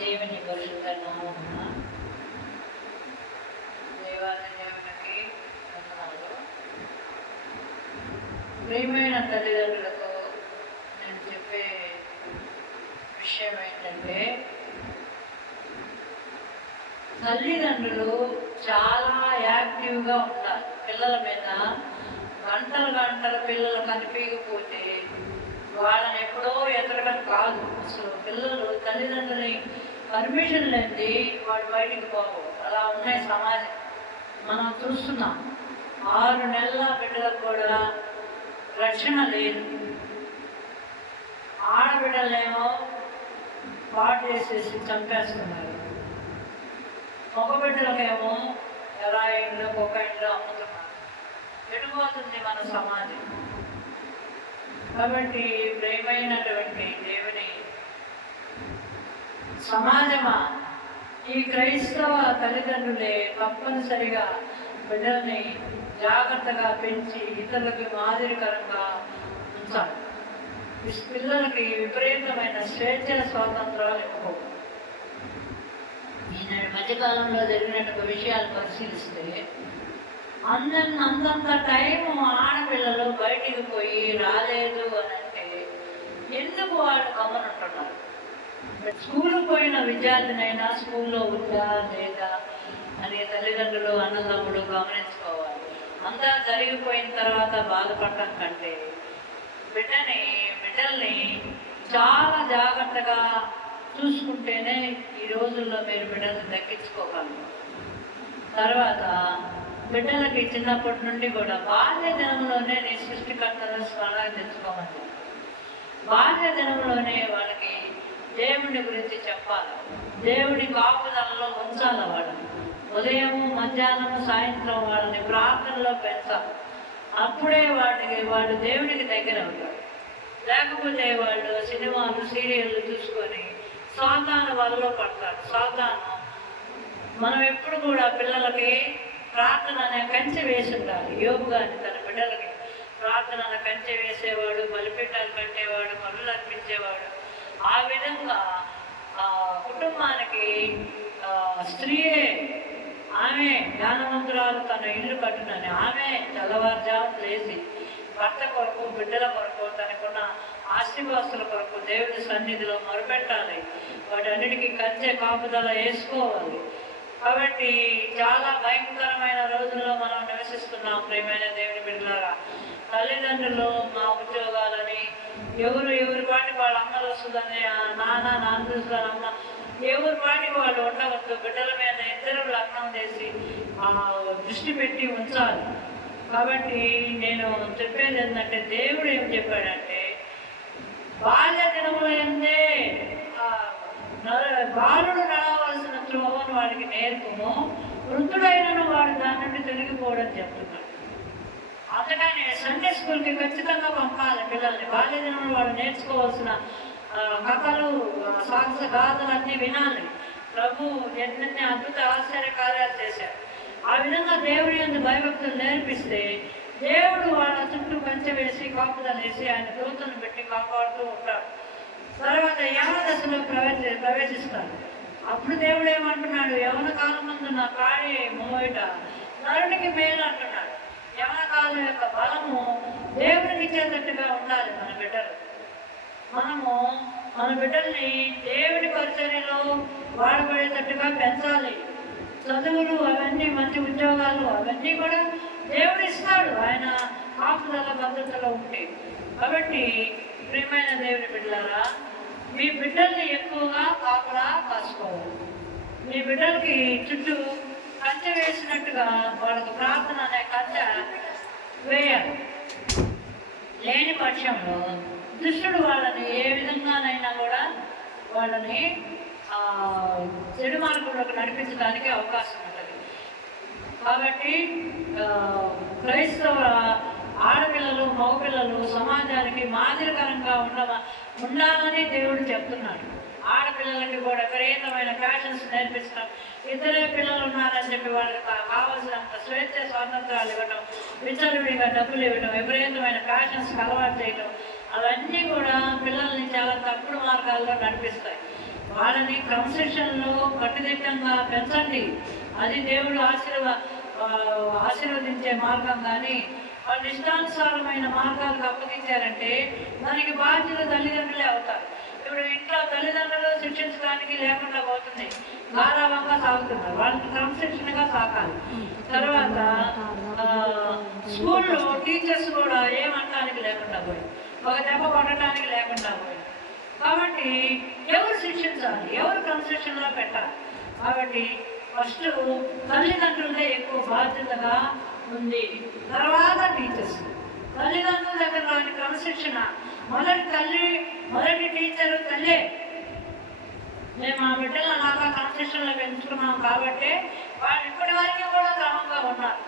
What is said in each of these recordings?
దేవుని పరిశుద్ధ నామమున దేవాది దేవునికి వందనాలు. ప్రియమైన తల్లిదండ్రులకు నేను చెప్పే విషయం ఏంటంటే, తల్లిదండ్రులు చాలా యాక్టివ్గా ఉండాలి. పిల్లల మీద గంటలు పిల్లలు కనిపించకపోతే వాళ్ళని ఎప్పుడో ఎదగడం కాదు. అసలు పిల్లలు తల్లిదండ్రులని పర్మిషన్ లేని వాడు బయటికి పోవు. అలా ఉన్నాయి సమాజం. మనం చూస్తున్నాం. 6 నెలల బిడ్డలకు కూడా రక్షణ లేదు. ఆడబిడ్డలేమో పాటు చేసేసి చంపేస్తున్నారు. మగ బిడ్డలకేమో ఎరాయిన్లు కొకైన్లు అమ్ముతున్నారు. ఎటుపోతుంది మన సమాజం? కాబట్టి ప్రియమైనటువంటి దేవుని సమాజమా, ఈ క్రైస్తవ తల్లిదండ్రులే తప్పనిసరిగా బిడ్డల్ని జాగ్రత్తగా పెంచి ఇతరులకు మాదిరికరంగా ఉంచాలి. పిల్లలకి విపరీతమైన స్వేచ్ఛ స్వాతంత్రాలు ఎక్కువ. ఈనాడు మధ్యకాలంలో జరిగినటువంటి విషయాలు పరిశీలిస్తే అంతంత టైము ఆడపిల్లలు బయటికి పోయి రాలేదు అని అంటే ఎందుకు వాళ్ళు గమనంటున్నారు? స్కూల్కి పోయిన విద్యార్థినైనా స్కూల్లో ఉందా లేదా అని తల్లిదండ్రులు అన్నదమ్ముడు గమనించుకోవాలి. అంతా జరిగిపోయిన తర్వాత బాధపడటం కంటే బిడ్డల్ని చాలా జాగ్రత్తగా చూసుకుంటేనే ఈ రోజుల్లో మీరు బిడ్డల్ని దక్కించుకోగలరు. తర్వాత బిడ్డలకి చిన్నప్పటి నుండి కూడా బాల్య దినంలోనే నీ సృష్టికర్తను స్మరణ తెచ్చుకోమని, బాల్య దినంలోనే వాళ్ళకి దేవుడి గురించి చెప్పాలి. దేవుడి కాపుదలలో ఉంచాలి. వాళ్ళని ఉదయము మధ్యాహ్నము సాయంత్రం వాళ్ళని ప్రార్థనలో పెంచాలి. అప్పుడే వాళ్ళు దేవుడికి దగ్గర అవుతారు. లేకపోతే వాళ్ళు సినిమాలు సీరియళ్ళు చూసుకొని సాతాను వలలో పడతారు. సాతాను మనం ఎప్పుడు కూడా పిల్లలకి ప్రార్థన అనే కంచె వేసి ఉండాలి. యోబు గాని తన బిడ్డలకి ప్రార్థన అనే కంచె వేసేవాడు, బలిపీఠాలు కట్టేవాడు, పనులు అర్పించేవాడు. ఆ విధంగా కుటుంబానికి స్త్రీయే, ఆమె జ్ఞానవంతురాలు, తన ఇల్లు కట్టునని ఆమె తెల్లవారుజాము లేచి భర్త కొరకు, బిడ్డల కొరకు, తనకున్న ఆస్తిపాస్తుల కొరకు దేవుడి సన్నిధిలో మొరపెట్టాలి. వాటన్నిటికీ కంచె కాపుదల వేసుకోవాలి. కాబట్టి చాలా భయంకరమైన రోజుల్లో మనం నివసిస్తున్నాం. ప్రియమైన దేవుని బిడ్డలారా, తల్లిదండ్రులు మా ఉద్యోగాలని ఎవరి పాటి వాళ్ళ అమ్మలు వస్తుందని నాన్న చూస్తాను అమ్మ ఎవరి పాటి వాళ్ళు ఉండవద్దు. బిడ్డల మీద ఇద్దరు లగ్నం చేసి దృష్టి పెట్టి ఉంచాలి. కాబట్టి నేను చెప్పేది ఏంటంటే, దేవుడు ఏం చెప్పాడంటే, బాల్య దినముల ఎందే బాలుడు నడవలసిన త్రోవను వాడికి నేర్పుము, వృద్ధుడైనను వాడు దాని నుండి తొలగిపోవడం చెప్తున్నాడు. అందుకని సండే స్కూల్కి ఖచ్చితంగా పంపాలి పిల్లల్ని. బాల్య దినంలో వాడు నేర్చుకోవాల్సిన కథలు, సాహస గాథలన్నీ వినాలి. ప్రభు ఎన్నెన్ని అద్భుత ఆశ్చర్య కార్యాలు చేశారు. ఆ విధంగా దేవుడి యందు భయభక్తులు నేర్పిస్తే దేవుడు వాళ్ళ చుట్టూ కంచె వేసి కాపుదల వేసి ఆయన దూతను పెట్టి కాపాడుతూ ఉంటాడు. తర్వాత యవన దశలో ప్రవేశిస్తాడు. అప్పుడు దేవుడు ఏమంటున్నాడు? యవన కాలం ముందు నా కాడి మోయట నరునికి మేలు అంటున్నాడు. యవన కాలం యొక్క బలము దేవుడికి ఇచ్చేటట్టుగా ఉండాలి. మన బిడ్డలు, మనము మన బిడ్డల్ని దేవుడి పరిచర్యలో వాడబడేటట్టుగా పెంచాలి. చదువులు అవన్నీ, మంచి ఉద్యోగాలు అవన్నీ కూడా దేవుడు ఇస్తాడు, ఆయన కాపుదల భద్రతలో ఉంటే. కాబట్టి ప్రియమైన దేవుని బిడ్డలారా, మీ బిడ్డల్ని ఎక్కువగా కాపులా కాసుకోవాలి. మీ బిడ్డలకి చుట్టూ కంచె వేసినట్టుగా వాళ్ళకి ప్రార్థన అనే కంచె వేయాలి. లేని పక్షంలో దుష్టుడు వాళ్ళని ఏ విధంగానైనా కూడా వాళ్ళని చెడు మార్గంలోకి నడిపించడానికి అవకాశం ఉంటుంది. కాబట్టి క్రైస్తవ ఆడపిల్లలు, మగపిల్లలు సమాజానికి మాదిరికరంగా ఉండాలని దేవుడు చెప్తున్నాడు. ఆడపిల్లలకి కూడా విపరీతమైన ఫ్యాషన్స్ నేర్పించడం, ఇద్దరే పిల్లలు ఉన్నారని చెప్పి వాళ్ళకి కావాల్సినంత స్వేచ్ఛ స్వాతంత్రాలు ఇవ్వడం, విచ్చలవిడిగా డబ్బులు ఇవ్వడం, విపరీతమైన ఫ్యాషన్స్కి అలవాటు చేయడం, అవన్నీ కూడా పిల్లల్ని చాలా తప్పుడు మార్గాల్లో నడిపిస్తాయి. వాళ్ళని క్రమశిక్షణలో కట్టుదిట్టంగా పెంచండి, అది దేవుడు ఆశీర్వదించే మార్గం. కానీ వాళ్ళు ఇష్టానుసారమైన మార్గాలకు అప్పగించారంటే దానికి బాధ్యత తల్లిదండ్రులే అవుతారు. ఇప్పుడు ఇంట్లో తల్లిదండ్రులు శిక్షించడానికి లేకుండా పోతుంది, గారాభంగా సాగుతున్నారు. వాళ్ళని క్రమశిక్షణగా సాగాలి. తర్వాత స్కూల్లో టీచర్స్ కూడా ఏమనడానికి లేకుండా పోయింది, ఒక దెబ్బ కొట్టడానికి లేకుండా పోయింది. కాబట్టి ఎవరు శిక్షించాలి, ఎవరు క్రమశిక్షణలో పెట్టాలి? కాబట్టి ఫస్ట్ తల్లిదండ్రులే ఎక్కువ బాధ్యతగా ఉంది, తర్వాత టీచర్స్. తల్లిదండ్రుల దగ్గర రాని క్రమశిక్షణ మొదటి టీచరు తల్లే. మేము మా బిడ్డలు అలాగా క్రమశిక్షణలో పెంచుకున్నాం కాబట్టి వాళ్ళు ఇప్పటి వరకు కూడా క్రమంగా ఉన్నారు.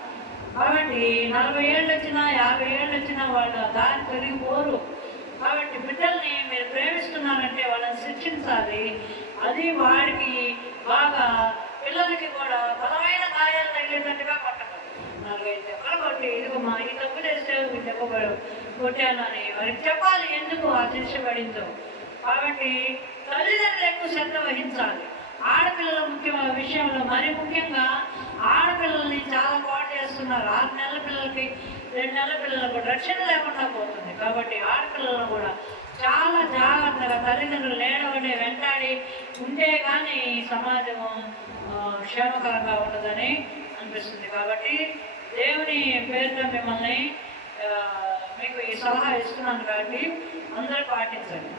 కాబట్టి 40 ఏళ్ళు వచ్చినా 50 ఏళ్ళు వచ్చినా వాళ్ళ దారి పెరిగిపోరు. కాబట్టి బిడ్డల్ని మీరు ప్రేమిస్తున్నారంటే వాళ్ళని శిక్షించాలి. అది వాడికి బాగా పిల్లలకి కూడా బలమైన గాయాలు తగిలేటట్టుగా కొట్టకూడదు. 4-5 దెబ్బలు కొట్టి ఇదిగో ఈ తప్పు చేస్తే ఈ దెబ్బ కొట్టాను అని వారికి చెప్పాలి, ఎందుకు ఆ శిక్ష పడిందో. కాబట్టి తల్లిదండ్రులు ఎక్కువ శ్రద్ధ వహించాలి. ఆడపిల్లల విషయంలో మరి ముఖ్యంగా ఆడపిల్లల్ని చాలా పాటు చేస్తున్నారు. 6 నెలల పిల్లలకి 2 నెలల పిల్లలకు రక్షణ లేకుండా పోతుంది. కాబట్టి ఆడపిల్లలను కూడా చాలా జాగ్రత్తగా తల్లిదండ్రులు లేడవని వెంటాడి ఉంటే కానీ సమాజము క్షేమకరంగా ఉండదని అనిపిస్తుంది. కాబట్టి దేవుని పేరుతో మిమ్మల్ని మీకు ఈ సలహా ఇస్తున్నాను కాబట్టి అందరూ పాటించండి.